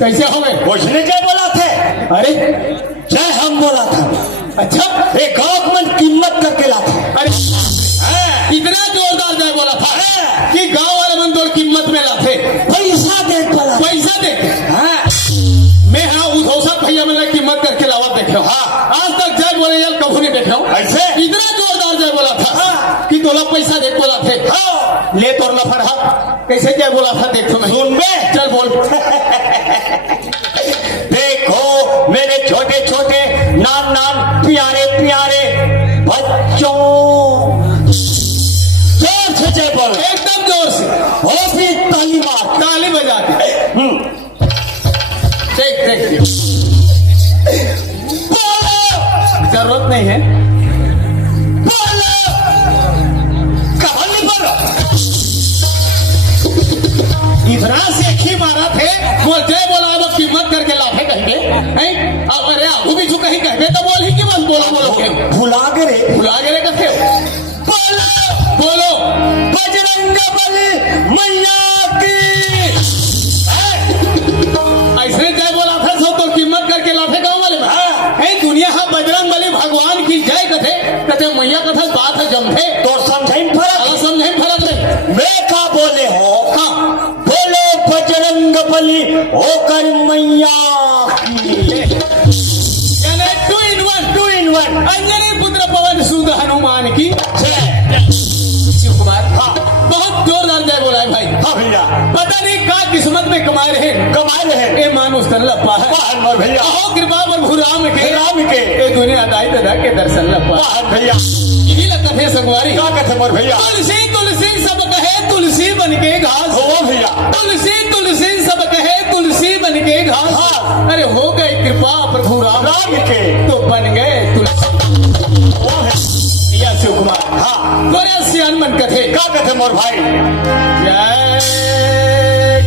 कैसे हो गए? उसने क्या बोला थे? अरे जय हम बोला था। अच्छा, एक गवर्नमेंट कीमत करके लाते। अरे इतना जोरदार जय बोला था कि गांव वाले मन तो कीमत में लाते। पैसा देख बोला, पैसा देख। मैं हाँ उधौसत भैया मैंने कीमत करके लावा देखे। आज तक जय बोले यार कभी नहीं देखे। ऐसे इतना जोरदार जय बोला था कि तोला पैसा देख बोला थे। ले तोर नफर कैसे जय बोला था देखो मैं। सुन बे, चल बोल। देखो मेरे छोटे छोटे नान नान प्यारे प्यारे बच्चों, जोर से जय बोल, एकदम जोर से हो भी ताली मार, ताली बजा के। देख देख जरूरत नहीं है। बोलो कहानी बोलो। इतना से ही मारा थे वो जय बोला अब कीमत करके लाभे कहेंगे। अब अरे आगू भी कहीं कहते तो बोल ही कि बस बोलो बोलो के भुला गए कथे। बोलो बोलो बजरंग बली मैया की। ऐसे जय बोला था सब तो कीमत करके लाभे गाँव वाले में। दुनिया हाँ बजरंग बली भगवान की जय कथे कथे मैया कथा बात है जमथे तो समझाई फर्क, समझे फर्क नहीं। मैं का बोले हो? हाँ बोलो बजरंग बली होकर मैया की। टू इन वन अंजनी पुत्र पवन सुत हनुमान की शिव कुमार। हाँ बहुत जोरदार जय बोला है भाई। हाँ भैया, पता नहीं का किस्मत में कमाए रहे ए मानुष तन लपा है भैया। अहो कृपा प्रभु राम के के ए दुनिया दाई दादा के दर्शन लपा भैया। इन्हीं लगता थे संगवारी क्या कहते मोर भैया? तुलसी तुलसी सब कहे तुलसी बन के घास। हो भैया, तुलसी तुलसी सब कहे तुलसी बन के घास। हाँ। अरे हो गए कृपा प्रभु राम के तो बन गए तुलसी। या शिव कुमार। हाँ गोरा सियान मन कथे क्या कहते मोर भाई? जय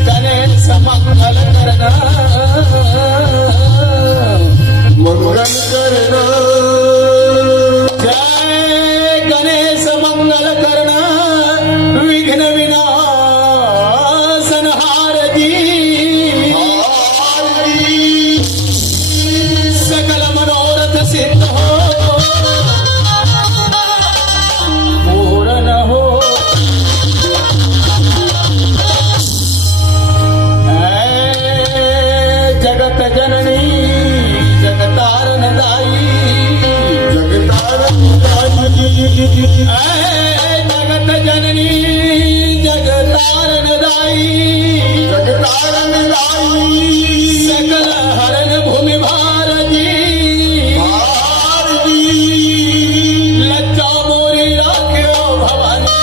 गणेश मंगल कर करना, मंगल करना, जय गणेश मंगल करना, विघ्न विनाशनहार जी, सकल मनोरथ सिद्ध हो, पूर्ण हो। जगत जननी जगतारण दाई, जगतारण दाई, जगत जननी जगतारण दाई, जगतारण दाई, सकल हरण भूमि भारती, भारती, लज्जा मोरी राख्यो भवानी,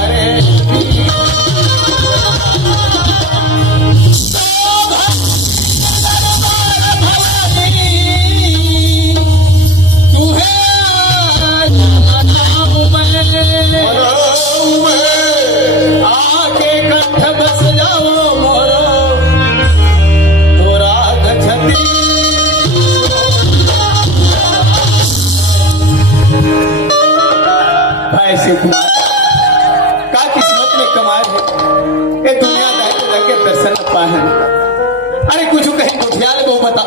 अरे आके कंठ बस जाओ मोरो, तोरा गछती। भाई शिव कुमार का किस्मत में कमाल है, ये दुनिया दाई लगे दर्शन पाए। अरे कुछ कहीं गुठियाल को बता।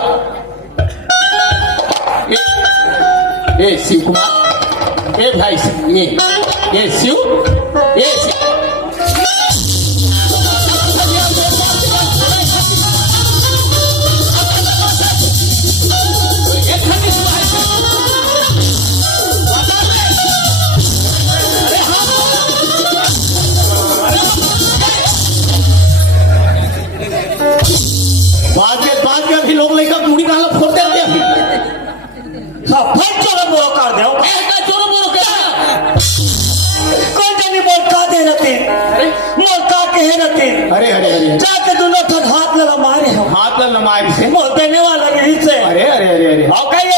ए शिव कुमार, ए भाई ये शिव, ये शिव। बाद में भी लोग लेकर मुड़ी डाल फोड़ते रहते हैं। फिर चोरो बोरो कर दे ऐसा चोरो बोरो क्या? कोई जनी बोल का दे रहते मोल का कहे रहते अरे अरे अरे जाके दोनों ठन हाथ लगा मारे हो हाथ में नमाज से। मोल देने वाला के हिस्से अरे अरे अरे अरे और कहिए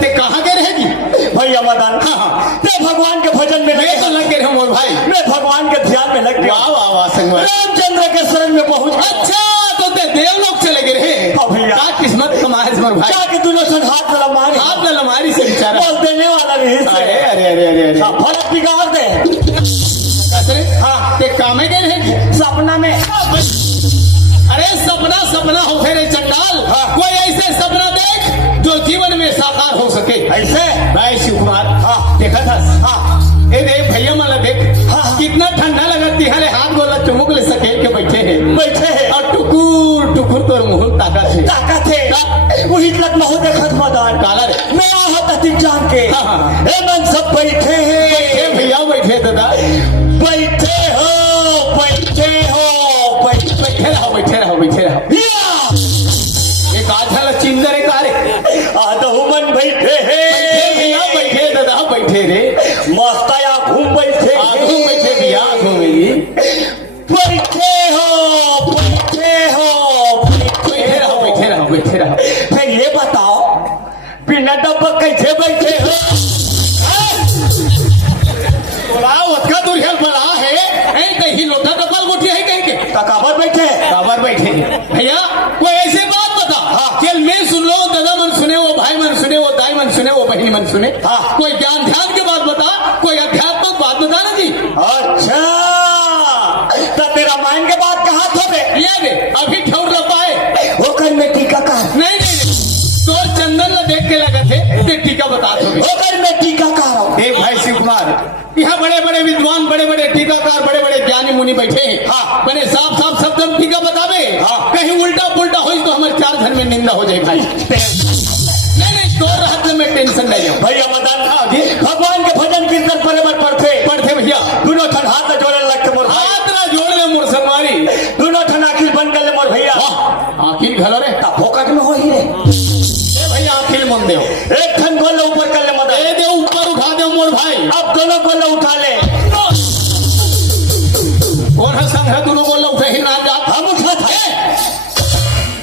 ते कहाँ के रहेगी भैया मदन हाँ, हाँ। ते भगवान के भजन में मैं लगे तो लग गए हम और भाई। मैं भगवान के ध्यान में लग गया वाह वाह वाह संगवार। रामचंद्र के शरण में पहुंच गया अच्छा तो ते देवलोक चले गए रहे। हाँ भैया। क्या किस्मत कमाए हमारे भाई। जाके दोनों ठन हाथ लगा मारे हाथ में नमारी से बेचारा। मोल देने वाला के हिस्से अरे अरे अरे अरे अरे फर्क बिगाड़ दे कैसे? हाँ ते कामे गए रहेगी सपना में अरे सपना सपना हो फेरे चंडाल। कोई ऐसे सपना देख जो जीवन में साकार हो सके। ऐसे भाई शिव कुमार हाँ। देखा था हाँ ये देख भैया माला देख हाँ। कितना ठंडा लगती है हाथ गोला चुमुक ले सके के बैठे हैं बैठे और टुकुर टुकुर तोर मुंह ताकत है ताकत है वही लग महो देखत मदान काला रे मैं आहत अतिक जान के हाँ, हाँ। ए मन सब बैठे ए हैं भैया बैठे दादा बैठे हो बैठे हो बैठे रहो बैठे रहो बैठे रहो एक आधा चिंदर एक आरे आदहुमन बैठे हैं भैया बैठे दादा बैठे रे मस्ताया घूम बैठे आगू बैठे भैया आगू में बैठे हो बैठे हो बैठे रहो बैठे रहो बैठे रहो फिर ये बताओ बिना डब्बा कैसे बैठे हो उसका दुर्हेल बड़ा है कहीं लोटा डबल गोटी है कहीं के तकाबर बैठे काबर बैठे भैया कोई ऐसे बात बता केवल मैं सुन लो दादा मन सुने वो भाई मन सुने वो दाई मन सुने वो बहनी मन सुने कोई ज्ञान ध्यान की बात बता कोई अध्यात्मक बात बता ना जी अच्छा तो तेरा माइन के बाद कहा था बे ये दे अभी ठौर न पाए होकर में टीका का नहीं नहीं तो चंदन ला देख के लगा थे ते टीका बता दो होकर में टीका का देख भाई शिव कुमार यहाँ बड़े बड़े विद्वान बड़े बड़े टीकाकार बड़े बड़े ज्ञानी मुनि बैठे हैं बड़े साफ साफ शब्द में टीका बतावे कहीं उल्टा पुल्टा हो तो हमारे चार घर में निंदा हो जाए भाई नहीं तो रात में टेंशन नहीं हो भैया मदन भगवान के भजन कीर्तन बराबर पढ़ते भैया दोनों ठन हाथ में जोड़े लगते मोर भाई हाथ ना जोड़ ले मोर संगवारी दोनों ठन आखिर बन कर ले मोर भैया आखिर घलो रे फोकट में हो ही रे भैया आखिर मन दे एक ठन गोला ऊपर कर ले मदन दे ऊपर उठा दे मोर भाई अब दोनों गोला उठा ले कौन है संग है दोनों गोला उठे ही ना जात हम उठा था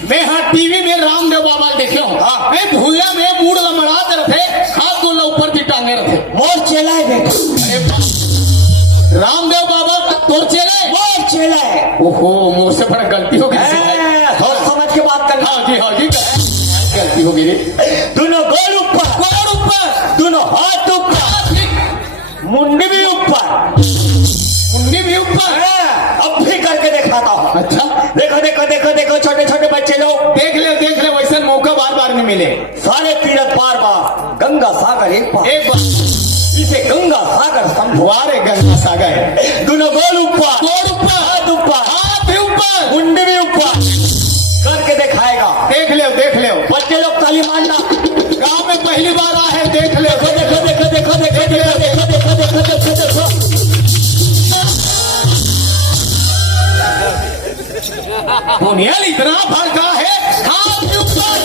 मैं हाँ टीवी में रामदेव बाबा देखियो मैं भूया में मूड लमड़ा रहे हाथ गोला ऊपर की टांगे रहे मोर चलाए बेटा रामदेव बाबा तोर चले मोर ओहो मुंह से बड़ा गलती हो गई से भाई। सोच समझ के बात करना। हाँ जी गलती हो गई रे। दोनों गोल ऊपर, गोड़ ऊपर, दोनों हाथ ऊपर, मुंडी भी ऊपर, मुंडी भी ऊपर। अब भी करके दिखाता हूँ। अच्छा देखो देखो देखो देखो छोटे छोटे बच्चे लोग, देख ले वैसा मौका बार बार नहीं मिले। सारे तीरथ पार बार, गंगा सागर एक पार, एक बार इसे गंगा सागर समझो। वारे गंगा सागर। दोनों गोल ऊपर, गोड़ ऊपर, हाथ ऊपर, हाथ भी ऊपर, मुंडी भी ऊपर करके दिखाएगा। देख ले बच्चे लोग ताली मारना। गांव में पहली बार आए हैं। देख ले देखो देखो देखो देखो देखो देखो देखो देखो देखो देखो देखो बुनियाल इतना भड़का है। हाथ भी ऊपर,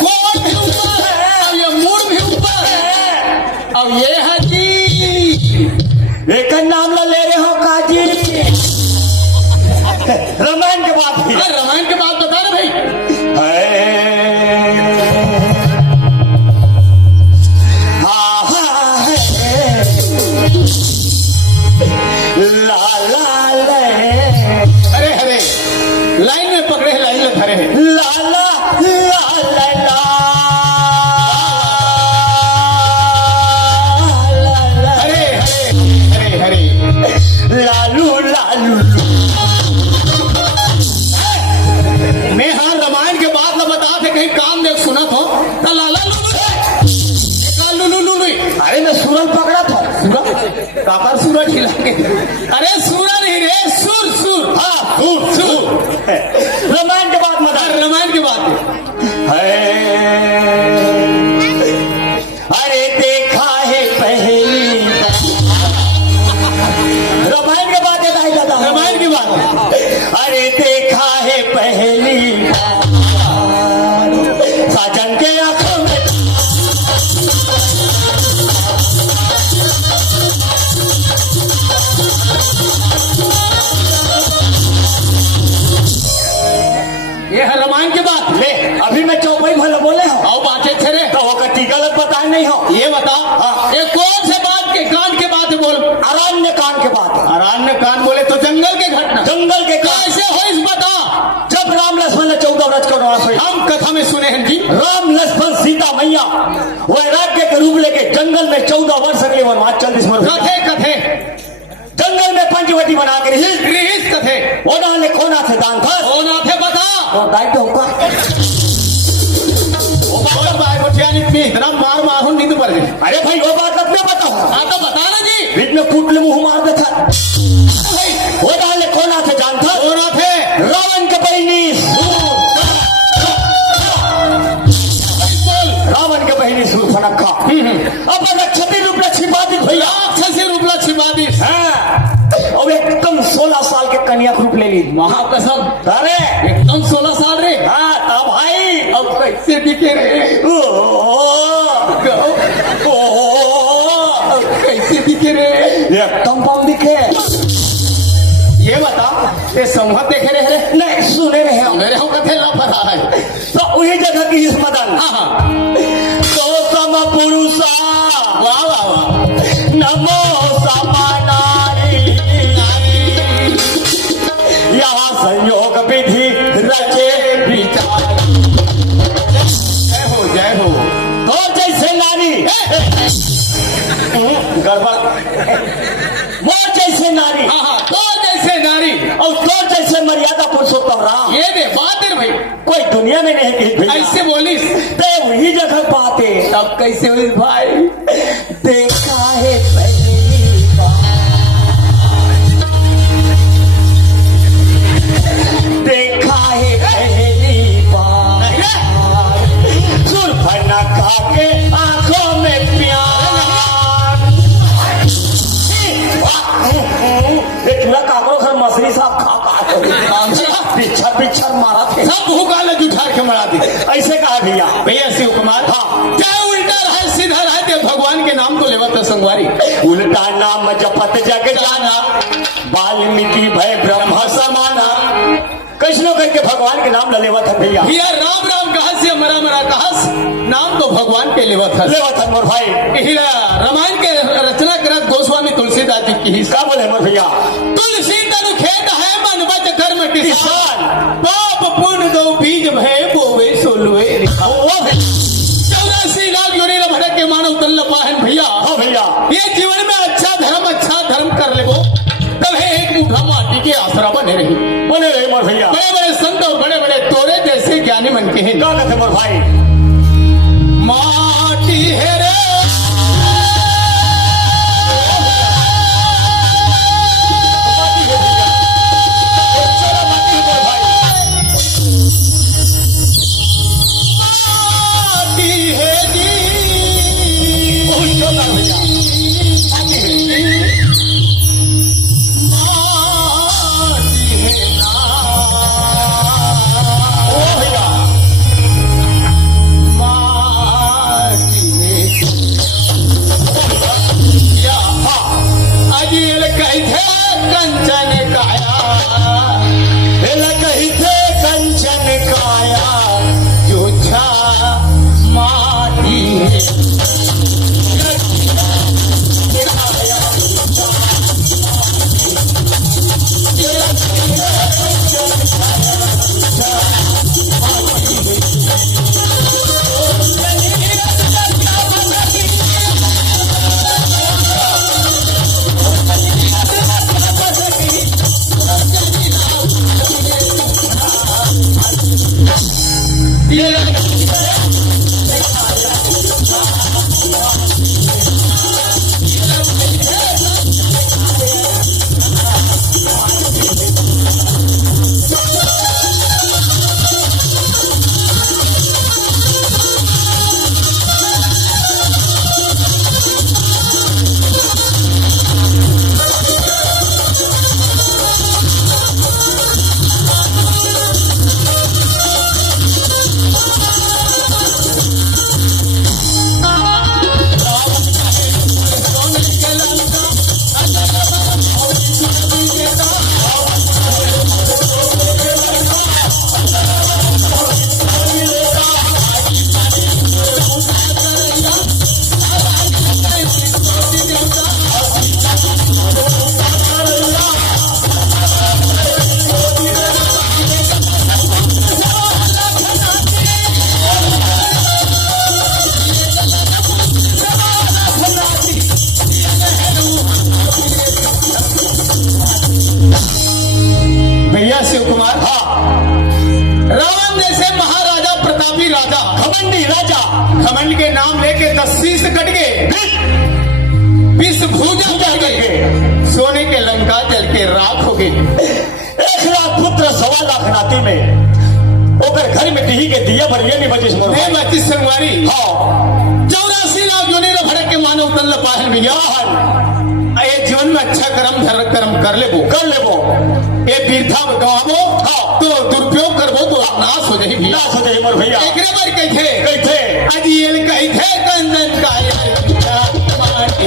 गोड़ भी ऊपर, अब ये मुड़ भी ऊपर। अब ये है जी एक नाम ले रहे हो काजी। रामायण के बाद भी रामायण के बाद बता रहे भाई। अरे हरे लाइन में पकड़े हैं, लाइन में धरे हैं। लाला लाला ला हरे हरे हरे हरे लालू लालू। मैं हाँ रामायण के बाद न बता थे कहीं काम देख सुना था तो लाला लुलु लुलु। अरे मैं सूरज पकड़ा था। काका सूरज हिला के। अरे सूरज नहीं रे, सुर सुर। हाँ सुर। रामायण के बाद मत रामायण के बाद अरे देखा है पहली। रामायण के बाद दादा रामायण की बात। अरे देखा है पहली साजन के आंखों में। ये है रामायण के बाद। ले अभी मैं चौपाई भले बोले हो आओ बातें थे रे। तो वो कति गलत बताए नहीं हो। ये बता ये कौन से बात के कांड के बात है बोल। अरण्य कांड के बात है। अरण्य कांड बोले तो जंगल के घटना। जंगल के कांड कैसे हो इस बता। जब राम लक्ष्मण ने 14 वर्ष का वनवास हुआ। हम कथा में सुने हैं जी। राम लक्ष्मण सीता मैया वैराग्य के रूप लेके जंगल में 14 वर्ष के लिए वनवास 40 वर्ष। कथे कथे जंगल में पंचवटी बना के गृहित कथे। वो डाले कोना थे दान था। ओ ना थे बता। और दायित्व होगा। वो बात भाई गोठियानी में इतना मार मार हूं नींद पड़ गई। अरे भाई वो बात अब मैं बताऊं। हाँ तो बता ना जी। बीच में कूट ले मुंह मार दे था। वो डाले कोना थे जान था। ओ ना थे रावण के बहनी रावण के बहनी सूर्पनखा अपन क्षति रूप में छिपा दी भैया। राक्षसी रूपला छिपा दी। और एकदम 16 साल के कन्या रूप ले ली। महाकसम। अरे एकदम 16 साल रे। हाँ तब भाई अब कैसे दिखे रे। अब कैसे दिखे रे। एकदम बम दिखे। ये बता ये संवाद देखे रहे रे। नहीं सुने रहे हम। मेरे हम कथे ला रहा है। तो वही जगह की इस मदन हाँ तो सम पुरुषा वाह वाह वाह। नमो समानारी यहाँ संयोग विधि रचे विचार। जय हो तो जैसे नारी गड़बड़ वो जैसे नारी। हाँ तो जैसे नारी और तो जैसे मर्यादा पुरुषोत्तम राम। ये दे बात है भाई। कोई दुनिया में नहीं कही भैया। ऐसे बोलिस ते वही जगह पाते। तब कैसे हुई भाई। देखा है पहली बार। देखा है पहली बार। सूर्पनखा के आंखों में प्यार। इतना काकरो घर मछली साहब खा पिछर पिछर मारा थे। सब भूखा जुठा के मरा दी। ऐसे कहा भैया। भैया शिव कुमार। हाँ क्या उल्टा रहा सीधा रहा ते भगवान के नाम को लेवत संगवारी। उल्टा नाम जपत जग जाना वाल्मीकि भय ब्रह्म समाना। कैसनो करके भगवान के नाम लेवत है भैया। भैया राम राम कहस या मरा मरा कहस नाम तो भगवान के लेवत है। लेवत है मोर भाई। रामायण के रचना करत गोस्वामी तुलसीदास जी की। का बोले मोर भैया। तुलसी तनु खेत है मन बच कर्म किसान पाप पुण्य दो बीज भय बोवे सोलवे रेखा। वो भैया 84 लाख योनि न भटक के मानव तन पाहन भैया। हाँ भैया ये जीवन में अच्छा धर्म कर ले वो तब है एक मुठा माटी के आसरा बने रही। बने रहे मोर भैया। बड़े बड़े संत और बड़े बड़े तोरे जैसे ज्ञानी मन के हैं। क्या कहते मोर भाई? माटी है रे शिव कुमार। रावण जैसे महाराजा प्रतापी राजा घमंडी राजा घमंड के नाम लेके 10 शीश कट गए, 20 भुजा जल गए, सोने के लंका जल के राख हो गए। 1 लाख पुत्र 1.25 लाख नाती में ओकर घर में दिही के दिया पर ये नहीं बचिस मोर नहीं बचिस संगवारी। हाँ 84 लाख योनि न भड़क के मानव तन पाहन भैया ये जीवन में अच्छा कर्म कर लेबो ये बीर्था गवाबो तो दुरुपयोग करबो तो नाश हो जाही भैया, नाश हो जाही मोर भैया। एकरे बार कैथे अजियल कैथे कंदन का माटी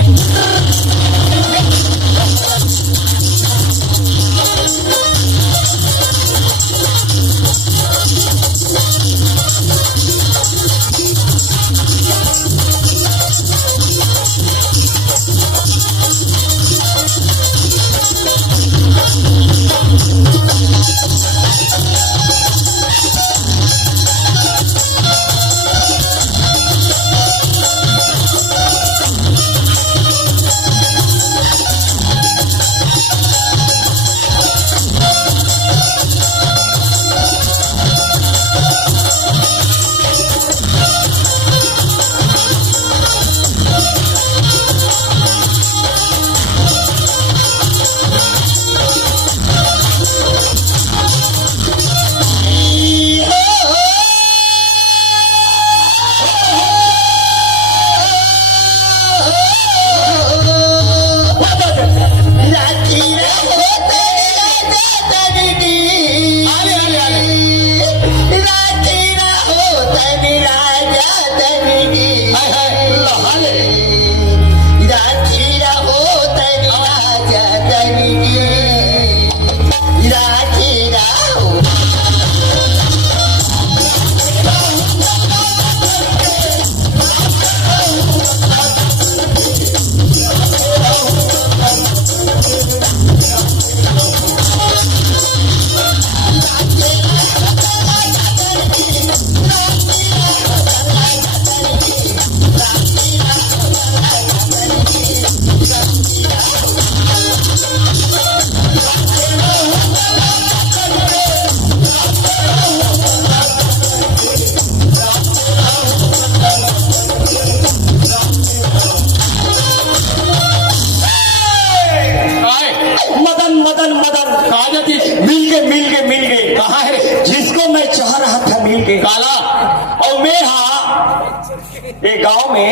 में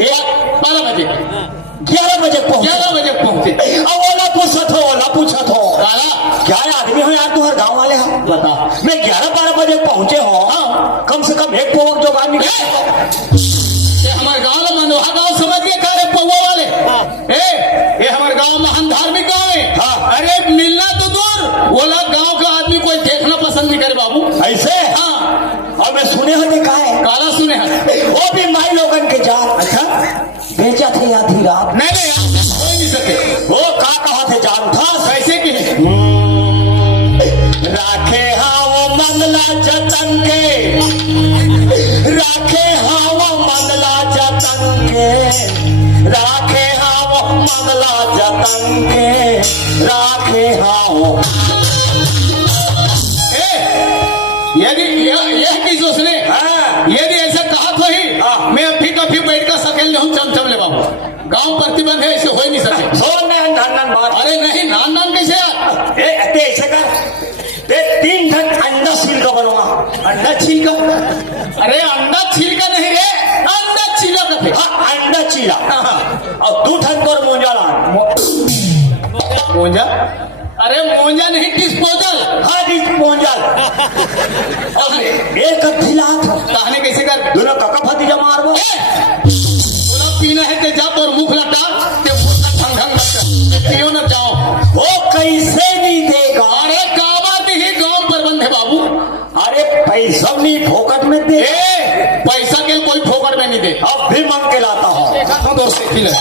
12 बजे 11 बजे पहुंचे 11 बजे पहुंचे। अब ओला पूछत हो काला क्या आदमी हो यार, तुम्हारे गांव वाले हो बता मैं 11-12 बजे पहुंचे हो। हाँ। कम से कम एक पोवक जो आदमी ये हमारे गांव में मनोहा गांव समझ गए का रे पौवा वाले ये हमारे गांव महान धार्मिक गांव है। हाँ। अरे मिलना तो दूर, बोला गांव का आदमी कोई देखना पसंद नहीं करे बाबू। ऐसे हाँ और मैं सुने होते का है काला सुने हैं। वो भी माई लोगन के जान अच्छा बेचा थे आधी रात नहीं नहीं हो नहीं सके। वो का कहा थे जान था कैसे की राखे हाँ वो मंगला जतन के राखे हाँ वो मंगला जतन के राखे हाँ वो मंगला जतन के राखे हाँ वो यदि यह की सोचने हाँ। यदि ऐसा कहा तो ही हाँ। मैं अभी कभी बैठ कर सकेल हूँ चमचम ले बाबू। गांव प्रतिबंध है, ऐसे हो ही नहीं सके। सोन ने नान बात अरे नहीं नान नान कैसे यार? ए ऐसे कर ते 3 घंट अंडा छील का बनवा अंडा छील का? अरे अंडा छील का नहीं रे, अंडा छीला का थे। हाँ अंडा चीला और 2 घंट और मोजा ला मोजा? अरे मोजा नहीं डिस्पोजल। हाँ डिस्पोजल और एक ढिला कहने कैसे कर? दोनों काका भतीजा मारबो बोला पीना है ते जा और मुख लटा ते मुख ढंग ढंग लटा पियो न जाओ। वो कैसे नहीं देगा अरे काबा ही गांव प्रबंध है बाबू। अरे पैसा नहीं फोकट में दे पैसा के कोई फोकट में नहीं दे। अब भी मांग के लाता हूँ देखा था दोस्त से खिले।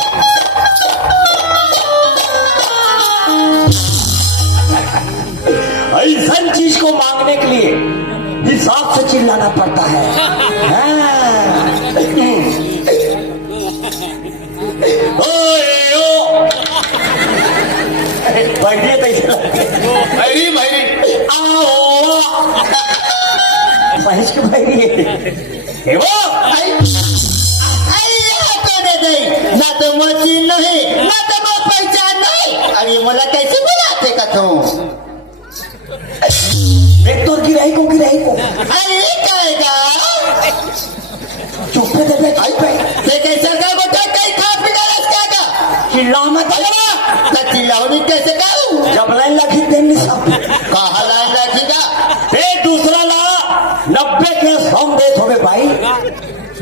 ऐसा चीज को मांगने के लिए हिसाब से चिल्लाना पड़ता है हाँ। ओए ओ बैठिए भैरी भैरी आओ महेश के भाई वो ना तो मशीन नहीं ना तो मैं पहचान नहीं। अरे मोला कैसे बुलाते का तू? एक तो गिराई को अरे कहेगा चुप पे दे आई पे ते कैसे का गोटा कई खा पीना रस का चिल्ला मत त चिल्लाओ कैसे कहूं? जब लाइन लगी तेन सब कहा लाइन रखीगा बे दूसरा ला 90 के 100 दे थोड़े भाई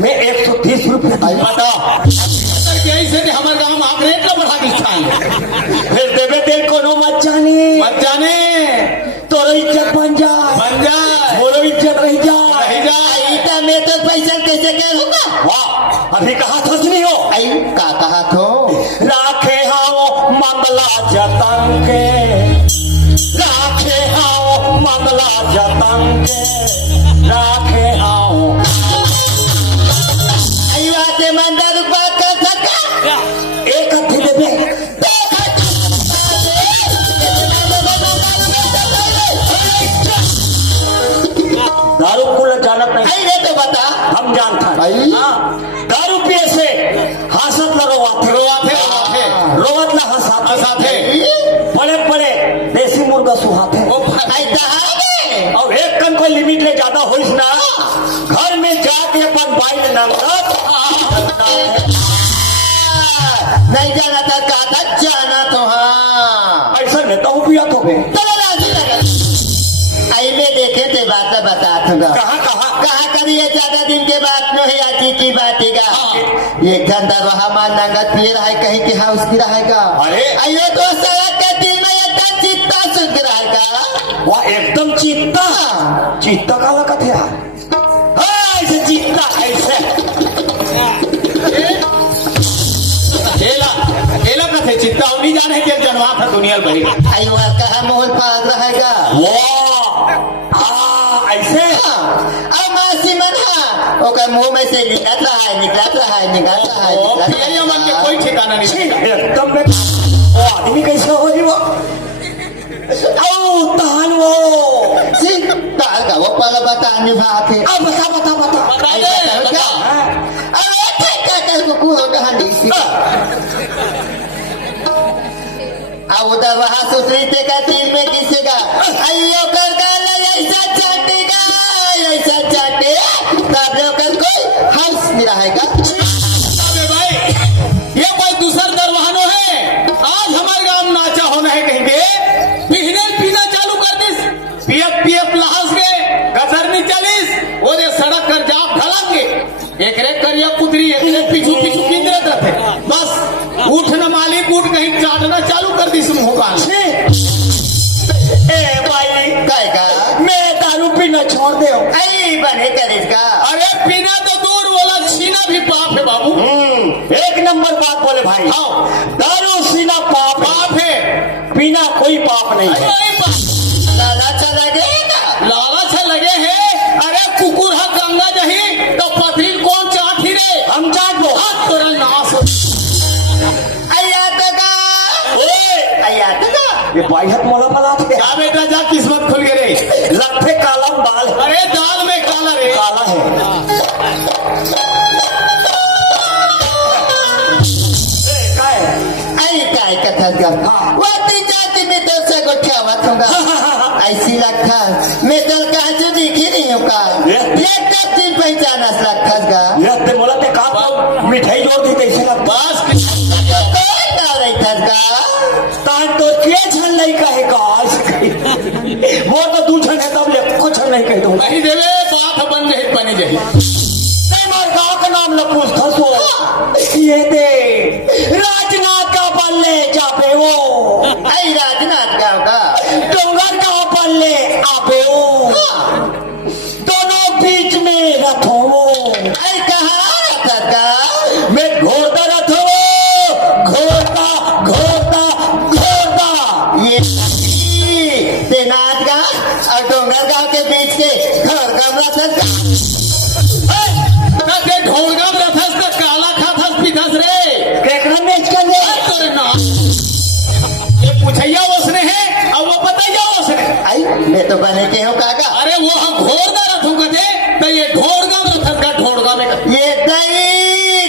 मैं 130 रुपये बता ऐसे हमारे गांव में आप रेट का बढ़ा दी स्थान फिर देवे तेल को मत जाने तोरो इज्जत बन जाए मोरो इज्जत रह जाए मैं तो पैसा कैसे करूंगा? वाह अभी कहा था नहीं हो आई का कहा तो राखे हाओ मंगला जतन के राखे हाओ मंगला जतन के राखे हाओ आई बातें मंदा रुपा कर सका एक हथी देवे दारू कुल जानत नहीं आई रे तो बता हम जानता आई दारू पिए से हंसत न रोवत न हंसाते बड़े बड़े देसी मुर्गा सुहाते आई दहाड़े और एक कन कोई लिमिट ले ज्यादा होइस ना घर में जाके अपन भाई ने नंगत नहीं जाना था का जाना तो हाँ ऐसा में तो पिया तो बे चलो राजी लगा आई में देखे थे बात बता दूंगा कहा करिए ज्यादा दिन के बाद नहीं आती की बातेगा ये धंधा रहा मान नंगत पिए रहा कहीं के हाँ उसकी रहेगा अरे अयो तो सड़क के दिल में एकदम चित्ता सुख रहेगा वह एकदम चित्ता का लगत है ऐसे चित्ता ऐसे खेला का थे चित्ता नहीं जाने के जनवा था दुनिया भरी अयो कहा मोहल पाग रहेगा ऐसे अब मासी मन हाँ ओकर मुंह में से निकलत रहा है पियरिया मन के कोई ठिकाना नहीं रहता। एकदम में वो आदमी कैसे हो जी वो तान वो ताल का वो पल बता निभाते अब बता दे अरे क्या कर को कहानी सी अब उधर वहां सुसरी ते का तीर में घिसेगा अयो कर ऐसा चाटे तब कोई हंस नहीं रहेगा और दे आई बने करे इसका अरे पीना तो दूर बोला छीना भी पाप है बाबू। एक नंबर बात बोले भाई। हाँ। दारू सीना पाप है, पाप है। पीना कोई पाप नहीं है। अरे पाप। लाला चला गया लालच लगे है। अरे कुकुर हा गंगा जही तो पथरी कौन चाठी रे। हम चाट लो। हाथ तोरा नाश। अया तका अया तका ये भाई हाथ मोला पला थे। क्या बेटा जा किस्मत खुल गए रे। लट्ठे काला दाल है। अरे दाल में काला रे। काला है। आई काय कथा कर वाती जाती में तो से गोठ्यावा थूंगा ऐसी लगता मैं तो कहाँ से दिखी नहीं हूँ का ये तब दिन पहचाना लगता का यह ते मोला ते का मिठाई जोड़ दी कैसे लग बस कौन ना रहता का तान तो के छन नहीं कहे का वो तो दूसरा है तब ले कुछ नहीं कह दूंगा। नहीं देवे बात बन रही बनी जही। नहीं मार गाँव का नाम न पूछ थसो ये दे राजनाथ का बल्ले जापे वो आई राजनाथ गाँव का डोंगर का बल्ले आपे वो दोनों बीच में रथो वो आई कहाँ रहता का मैं घोड़ता रथो घोड़ता घोड़ता घोड़ता ये तेनाथ गाँव और डोंगर गाँव के बीच के घर कमरा था ते ढोलगा में रथस तो काला खाथस पिथस रे। केकरा में इसका ले तोरे नाश। ये पूछैया उसने है और वो बताइया उसने। आई मैं तो बने के हूँ काका अरे वो हम घोड़दा रथों का थे तो ये ढोलगा में रथस का ढोलगा में का। ये दही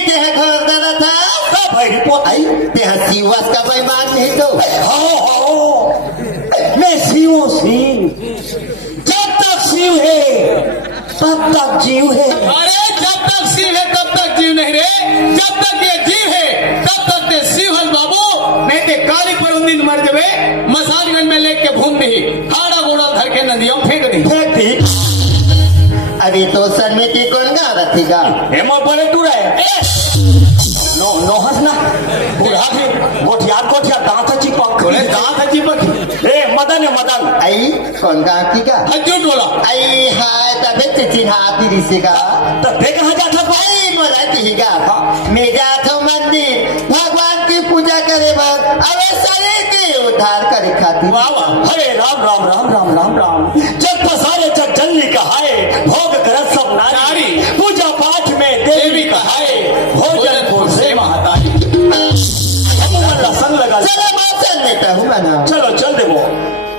तेह घर दादा था सब है रिपोर्ट आई तेह सीवास का बेईमान नहीं तो हाँ मैं शिव सिंह जब तक शिव है तब तक जीव है। अरे जब तक शिव है तब तक जीव नहीं रे। जब तक ये जीव है तब तक ते शिव है बाबू। नहीं ते काली पर उन दिन मर जबे मसानगंज में लेके घूम दी हाड़ा गोड़ा धर के नदियों में फेंक दी। फेंक दी अभी तो समिति कौन गा रथी का हेमा बड़े टूर है नो नो हंसना बुढ़ा भी गोठियार गोठियार दांत चिपक बोले दांत है चिपक। ए मदन है मदन आई कौन गा की का हजूट बोला। आई हाय तबे चिन्हा आती ऋषि का तब फे कहाँ जाता था आई बोला की का मैं जाता हूँ मंदिर भगवान की पूजा करे बर अवसर के उद्धार करे खातिर वाह वाह। हरे राम राम राम राम राम राम जग पसारे जग जननी कहाए भोग करत सब नारी पूजा पाठ में देवी कहाए भोजन को से महतारी हम संग लगा चलो बात चल लेता हूँ ना चलो चल दे वो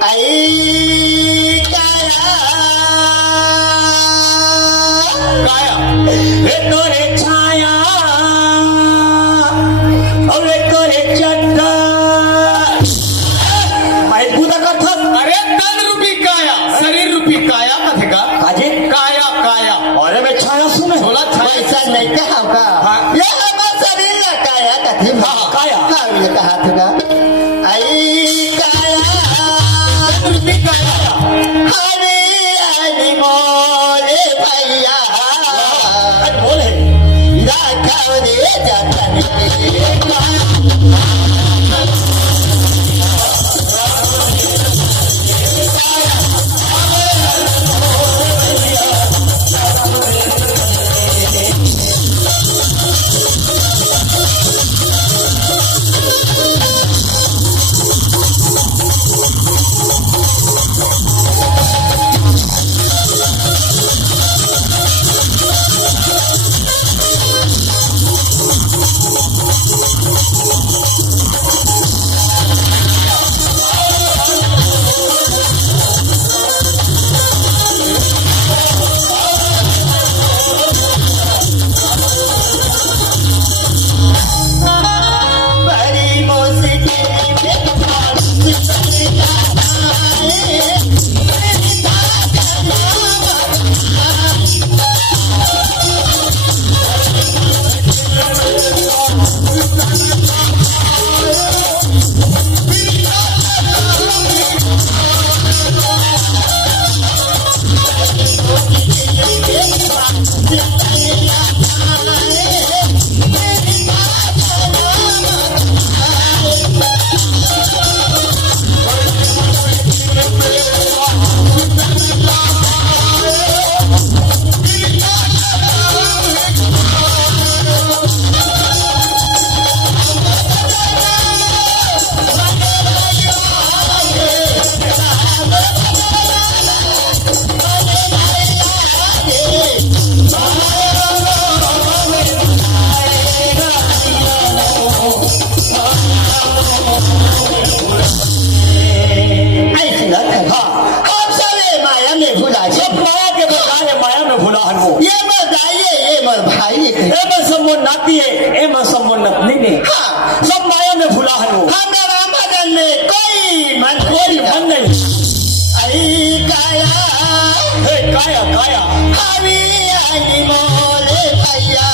आई काया काया हे तोरे छाया और हे तोरे चड्डा मैं पूजा करता अरे तन रूपी काया शरीर नाती है ए मैं सब नतनी में हाँ सब माया में भुला है वो हमारा मदन में कोई कोई मन नहीं आई काया हे काया काया हमी आई मोले भैया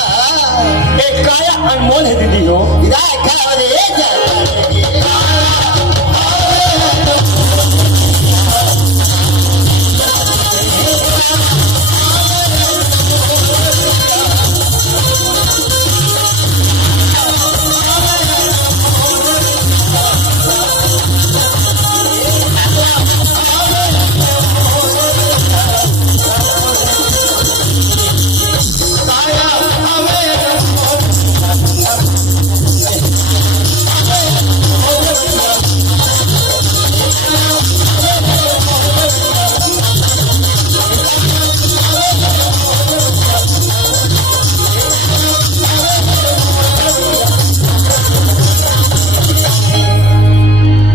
ए काया अनमोल है दीदी हो राखा रे जा